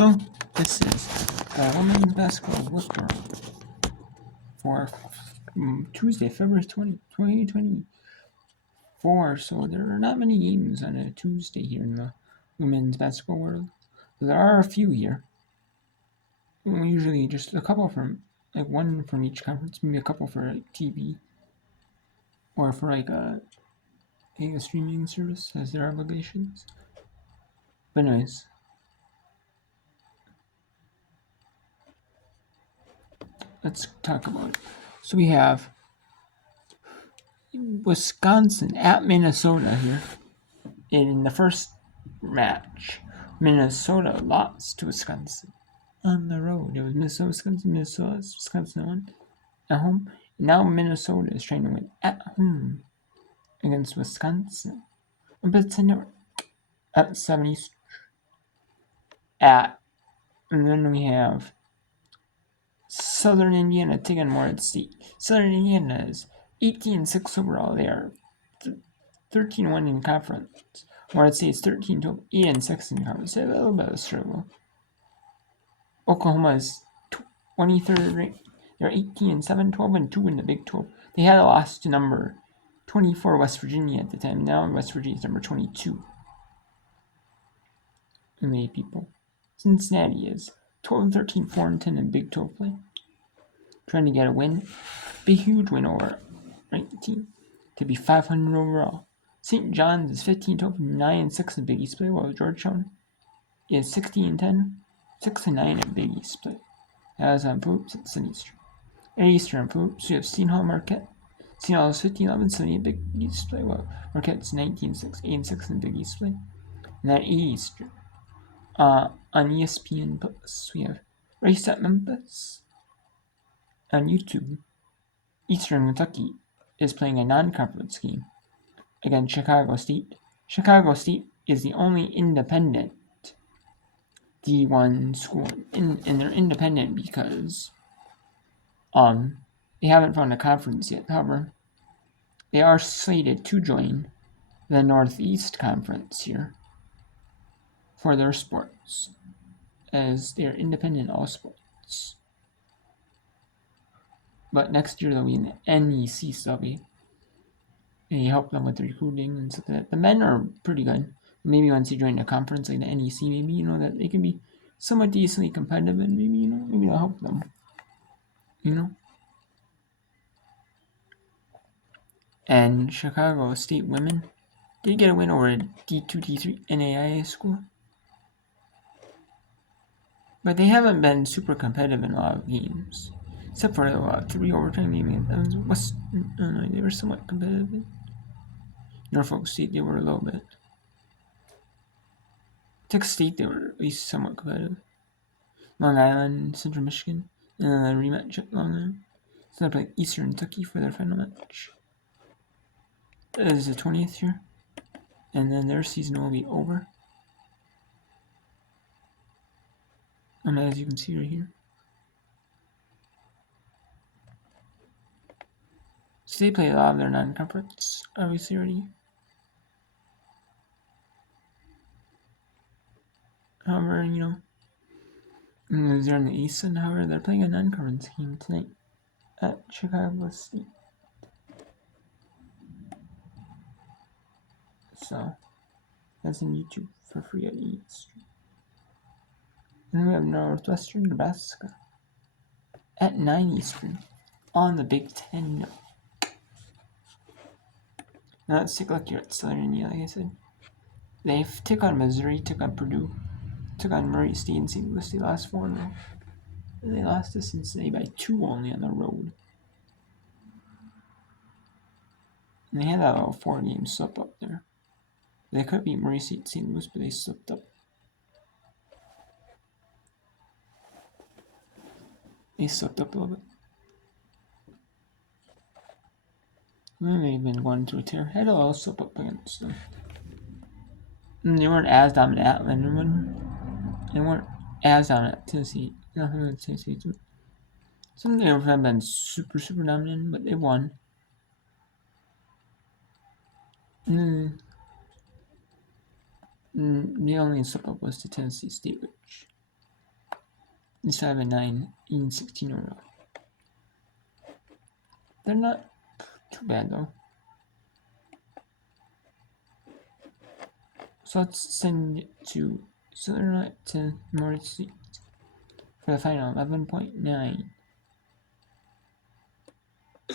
So, this is the women's basketball whip for Tuesday, February 20, 2024. So, there are not many games on a Tuesday here in the women's basketball world. But there are a few here. Usually just a couple from, like one from each conference, maybe a couple for like TV. Or for like a streaming service has their obligations. But anyways. Let's talk about it. So we have Wisconsin at Minnesota here. In the first match, Minnesota lost to Wisconsin on the road. It was Wisconsin won at home. Now Minnesota is trying to win at home against Wisconsin. But it's at 7 East. And then we have Southern Indiana taking Morehead State. Southern Indiana is 18-6 overall. They are 13-1 in conference. Morehead State is 13-8 and 6 in conference. They have a little bit of a struggle. Oklahoma is 23rd ranked. They're 18-7, 12-2 in the Big 12. They had a loss to number 24 West Virginia at the time. Now West Virginia is number 22. And the people. Cincinnati is 12-13, 4-10 in Big 12 play. Trying to get a win. Big huge win over ranked team to be 500 overall. St. John's is 15-12, 9-6 in Big East play, while Georgetown is 16-10, 6-9 in Big East play. That is on Poops at Sun Eastern. At Eastern Poops, we have Seton Hall Marquette. Seton Hall is 15-11, 7 in Big East play, while Marquette's 19-6, 8-6 in Big East play. And at Eastern, on ESPN Plus, we have Race at Memphis. On YouTube, Eastern Kentucky is playing a non-conference game against Chicago State. Chicago State is the only independent D1 school, and they're independent because they haven't found a conference yet. However, they are slated to join the Northeast Conference here for their sports, as they're independent all sports. But next year they'll be in the NEC stuff. They help them with recruiting and stuff like that. The men are pretty good. Maybe once you join a conference like the NEC, maybe that they can be somewhat decently competitive, and maybe they'll help them. And Chicago State women did get a win over a D2, D3 NAIA school. But they haven't been super competitive in a lot of games. Except for a 3 overtime game against Western. They were somewhat competitive. Norfolk State, they were a little bit. Texas State, they were at least somewhat competitive. Long Island, Central Michigan, and then the rematch at Long Island. So they played Eastern Kentucky for their final match. That is the 20th here. And then their season will be over. And as you can see right here. So they play a lot of their non-conference, obviously, already. However, they're in the East, and however, they're playing a non-conference game tonight at Chicago State. So, that's on YouTube for free at East. Then we have Northwestern Nebraska at 9 Eastern on the Big Ten. Now let's take a look here at Southern Indiana, like I said. They took on Missouri, took on Purdue, took on Murray State and St. Louis. They lost 4-0. And they lost to Cincinnati by 2 only on the road. And they had that little 4-game slip up there. They could beat Murray State and St. Louis, but they slipped up. They slipped up a little bit. And they've been going through a tear. Had a little slip up against them. And they weren't as dominant at Linderman. They weren't as dominant at Tennessee. Tennessee too. Some of them have been super, super dominant, but they won. And the only slip up was to Tennessee State, which instead of a 9 in 16 overall. They're not too bad though. So let's send it to Southern to Moritz State for the final 11.9.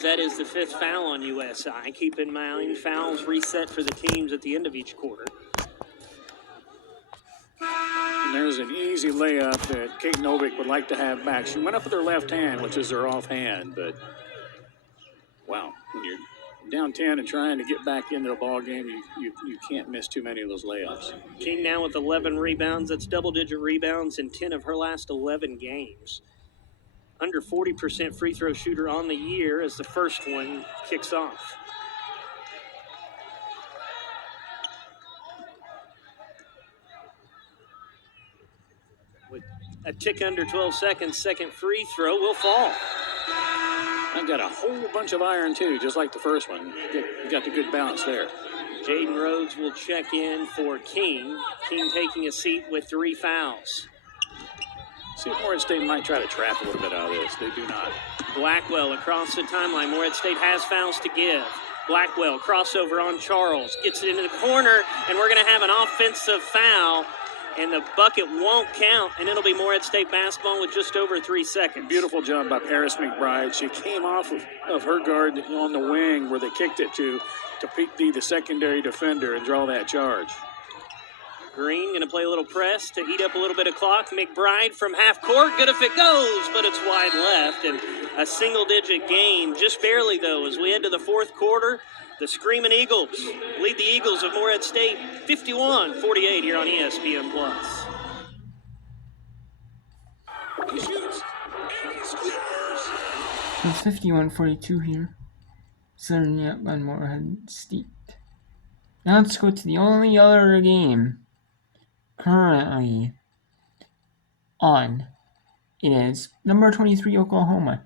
That is the 5th foul on USI. Keep in mind, fouls reset for the teams at the end of each quarter. And there's an easy layup that Kate Novick would like to have back. She went up with her left hand, which is her off hand, but wow, when you're down 10 and trying to get back into the ball game, you can't miss too many of those layups. King now with 11 rebounds. That's double-digit rebounds in 10 of her last 11 games. Under 40% free throw shooter on the year as the first one kicks off. With a tick under 12 seconds, second free throw will fall. I've got a whole bunch of iron too, just like the first one. You got the good balance there. Jaden Rhodes will check in for King. King taking a seat with 3 fouls. See if Moritz State might try to trap a little bit out of this. They do not. Blackwell across the timeline. Moritz State has fouls to give. Blackwell crossover on Charles. Gets it into the corner, and we're going to have an offensive foul. And the bucket won't count, and it'll be Moritz State basketball with just over 3 seconds. Beautiful job by Paris McBride. She came off of her guard on the wing where they kicked it to be the secondary defender and draw that charge. Green going to play a little press to eat up a little bit of clock. McBride from half court, good if it goes, but it's wide left. And a single-digit gain, just barely, though, as we head to the fourth quarter. The Screaming Eagles lead the Eagles of Moritz State 51-48 here on ESPN+. He shoots, and he scores. It's 51-42 here. Southern up on Morehead State. Now let's go to the only other game currently on. It is number 23 Oklahoma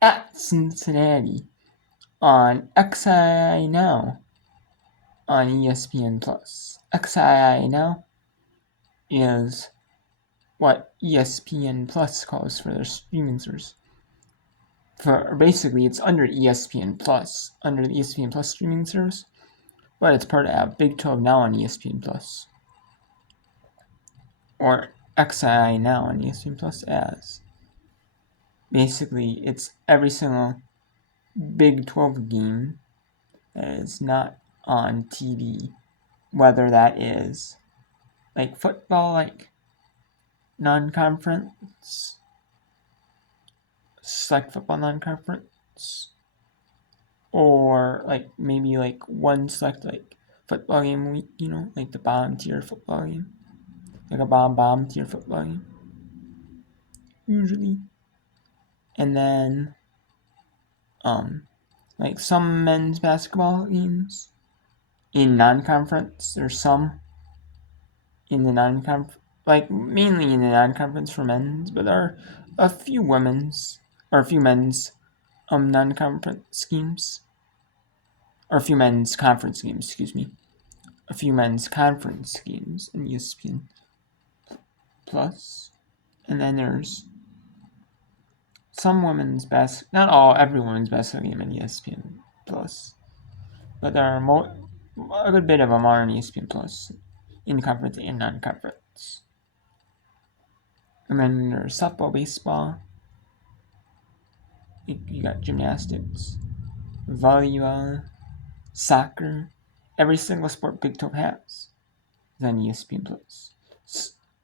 at Cincinnati on XII Now on ESPN+. XII Now is what ESPN Plus calls for their streaming service. Basically, it's under ESPN Plus, under the ESPN Plus streaming service, but it's part of Big 12 Now on ESPN Plus, or XI Now on ESPN Plus as. Basically, it's every single Big 12 game that is not on TV, whether that is like football, like non-conference, select football non-conference, or like maybe like one select like football game a week, like the bottom tier football game, like a bottom tier football game, usually. And then like some men's basketball games in non-conference. There's some in the non-conference, like mainly in the non-conference for men's, but there are a few women's or a few men's non-conference schemes, or a few men's conference games, a few men's conference games in ESPN Plus. And then there's some women's not every women's basketball game in ESPN Plus, but there are a good bit of them are in ESPN Plus, in conference and non-conference. And then there's softball, baseball. You got gymnastics, volleyball, soccer. Every single sport Big 12 has is on ESPN Plus.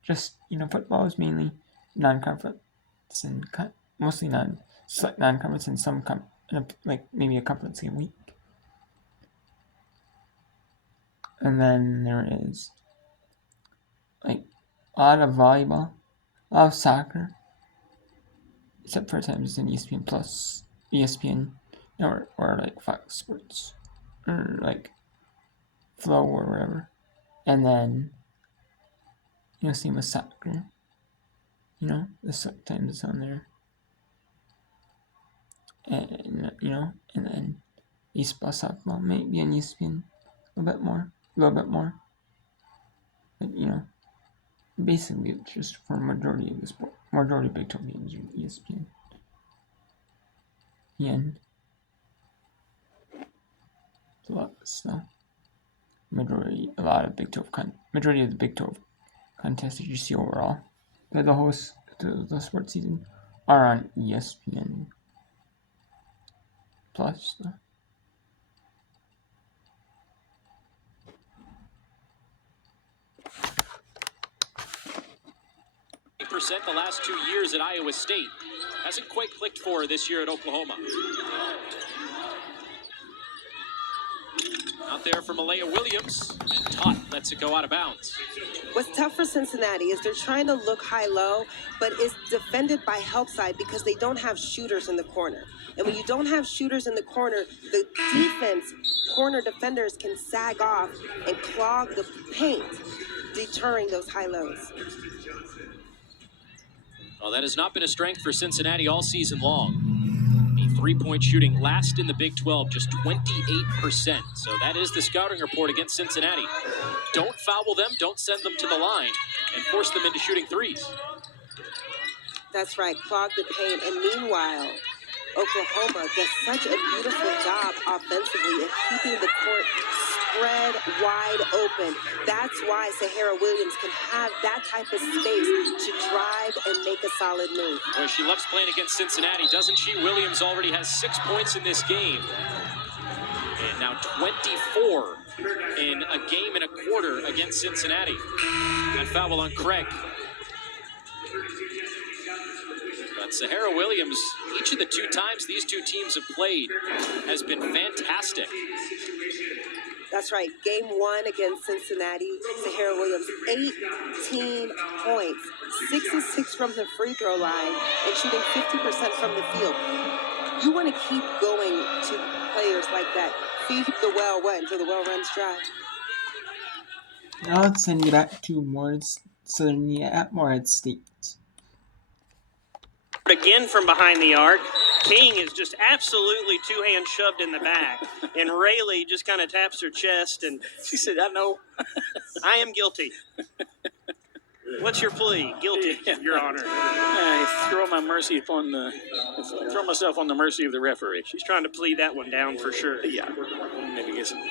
Just football is mainly non-conference and mostly non-conference and some like maybe a conference game a week. And then there is like a lot of volleyball, a lot of soccer, except for times in ESPN Plus, ESPN, or like Fox Sports, or like Flow or whatever. And then same with soccer. The sometimes it's on there. And and then baseball, softball, maybe on ESPN a little bit more. But basically it's just for a majority of the sports. Majority of Big 12 games are ESPN. EN. A lot of snow. Majority of the Big 12 contests that you see overall, that the hosts the sports season, are on ESPN Plus. Percent the last 2 years at Iowa State. Hasn't quite clicked for her this year at Oklahoma. Out there for Malaya Williams, and Todd lets it go out of bounds. What's tough for Cincinnati is they're trying to look high-low, but it's defended by help side because they don't have shooters in the corner. And when you don't have shooters in the corner, the defense, corner defenders can sag off and clog the paint, deterring those high lows. Well, that has not been a strength for Cincinnati all season long. The three-point shooting last in the Big 12, just 28%. So that is the scouting report against Cincinnati. Don't foul them, don't send them to the line, and force them into shooting threes. That's right, clog the paint. And meanwhile, Oklahoma does such a beautiful job offensively in keeping the court spread wide open. That's why Sahara Williams can have that type of space to drive and make a solid move. Well, she loves playing against Cincinnati, doesn't she? Williams already has 6 points in this game. And now 24 in a game and a quarter against Cincinnati. That foul on Craig. But Sahara Williams, each of the 2 times these 2 teams have played, has been fantastic. That's right. Game 1 against Cincinnati, Sahara Williams, 18 points, 6 of 6 from the free throw line, and shooting 50% from the field. You want to keep going to players like that. Feed the well until the well runs dry. Now let's send you back to Morehead State. Again from behind the arc. King is just absolutely 2-hand shoved in the back. And Rayleigh just kind of taps her chest and She said, I know. I am guilty. What's your plea? Guilty, Your Honor. I throw myself on the mercy of the referee. She's trying to plead that one down for sure. Yeah, maybe get some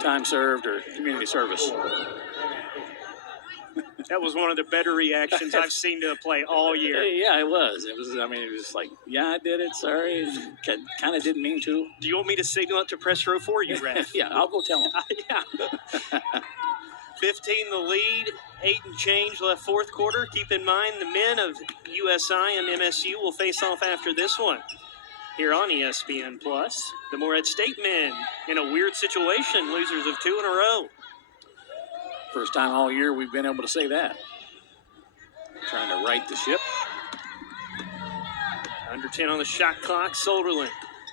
time served or community service. That was one of the better reactions I've seen to a play all year. Yeah, it was. It was like, yeah, I did it. Sorry. Kind of didn't mean to. Do you want me to signal it to press row for you, ref? Yeah, I'll go tell him. Yeah. 15 the lead, 8 and change left fourth quarter. Keep in mind the men of USI and MSU will face off after this one. Here on ESPN Plus, the Morehead State men in a weird situation, losers of 2 in a row. First time all year we've been able to say that. Trying to right the ship. Under 10 on the shot clock, Soderlund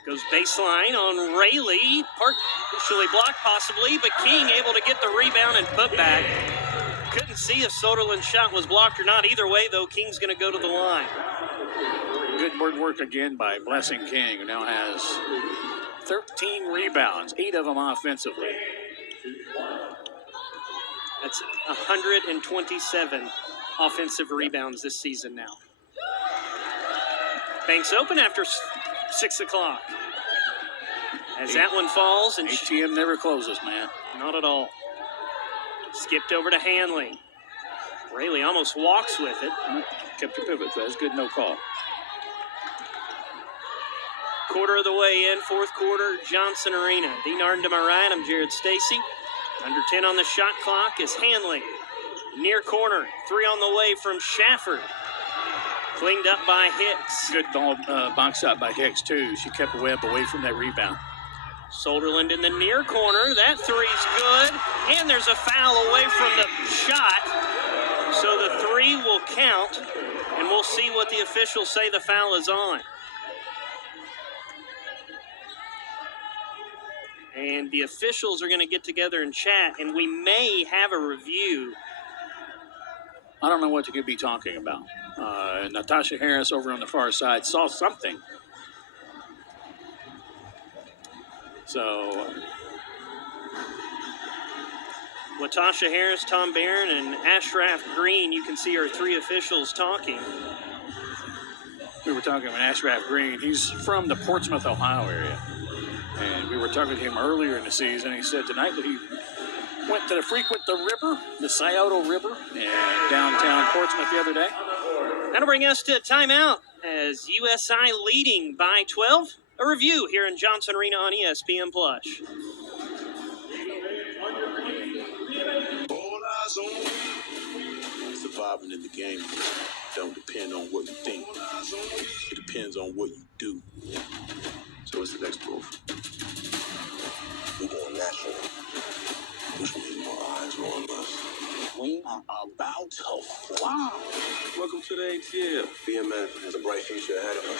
goes baseline on Rayleigh. Partially blocked possibly, but King able to get the rebound and put back. Couldn't see if Soderlund's shot was blocked or not. Either way, though, King's going to go to the line. Good board work again by Blessing King, who now has 13 rebounds, 8 of them offensively. That's 127 offensive rebounds this season now. Banks open after 6 o'clock. As that one falls, and ATM never closes, man. Not at all. Skipped over to Hanley. Rayleigh almost walks with it. Kept your pivot. That's good, no call. Quarter of the way in, fourth quarter, Johnson Arena. Dean Arden to my right, I'm Jared Stacy. Under 10 on the shot clock is Hanley. Near corner, 3 on the way from Shafford. Cleaned up by Hicks. Good ball box out by Hicks, too. She kept Webb away from that rebound. Soderlund in the near corner. That three's good. And there's a foul away from the shot. So the 3 will count. And we'll see what the officials say the foul is on. And the officials are going to get together and chat, and we may have a review. I don't know what you could be talking about. Natasha Harris over on the far side saw something. So Latasha Harris, Tom Barron, and Ashraf Green, you can see our three officials talking. We were talking with Ashraf Green. He's from the Portsmouth, Ohio area. And we were talking to him earlier in the season. He said tonight that he went to frequent the river, the Scioto River, in downtown Portsmouth the other day. That'll bring us to timeout as USI leading by 12. A review here in Johnson Arena on ESPN Plus. Surviving in the game don't depend on what you think. It depends on what you do. So what's the next move? We're going national. Which means more eyes are on us. We are about to fly. Welcome to the ATL. BMN has a bright future ahead of us.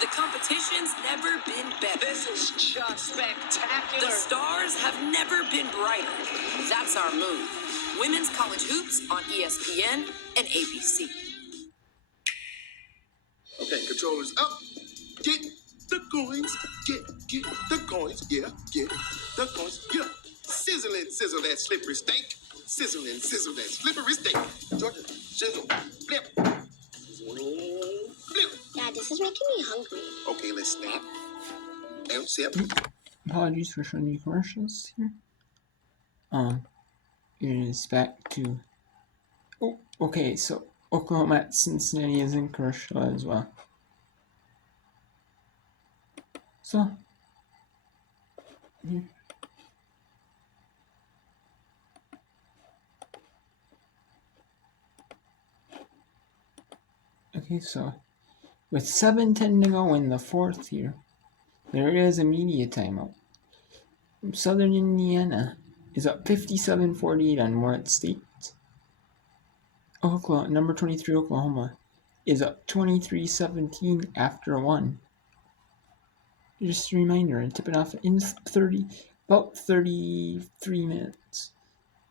The competition's never been better. This is just spectacular. The stars have never been brighter. That's our move. Women's college hoops on ESPN and ABC. Okay, controllers up. Get the coins. Get the coins. Yeah, get the coins. Yeah. Sizzle and sizzle that slippery steak. Sizzle and sizzle that slippery steak. Georgia, sizzle. Flip. Flip. Dad, this is making me hungry. Okay, let's snap. And sip. Apologies for showing you commercials here. It is back to. Oh, okay, so Oklahoma at Cincinnati is in commercial as well. So, here. Okay, so with 7:10 to go in the fourth here, there is a media timeout. Southern Indiana is up 57-48 on Morehead State. Oklahoma, number 23 Oklahoma, is up 23-17 after one. Just a reminder, and tipping off in about 33 minutes.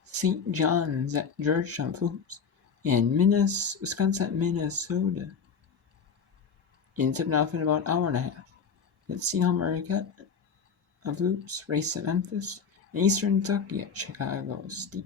St. John's at Georgetown Hoops, and Wisconsin at Minnesota. And tipping off in about an hour and a half. Let's see how Marquette of Hoops race at Memphis, and Eastern Kentucky at Chicago State.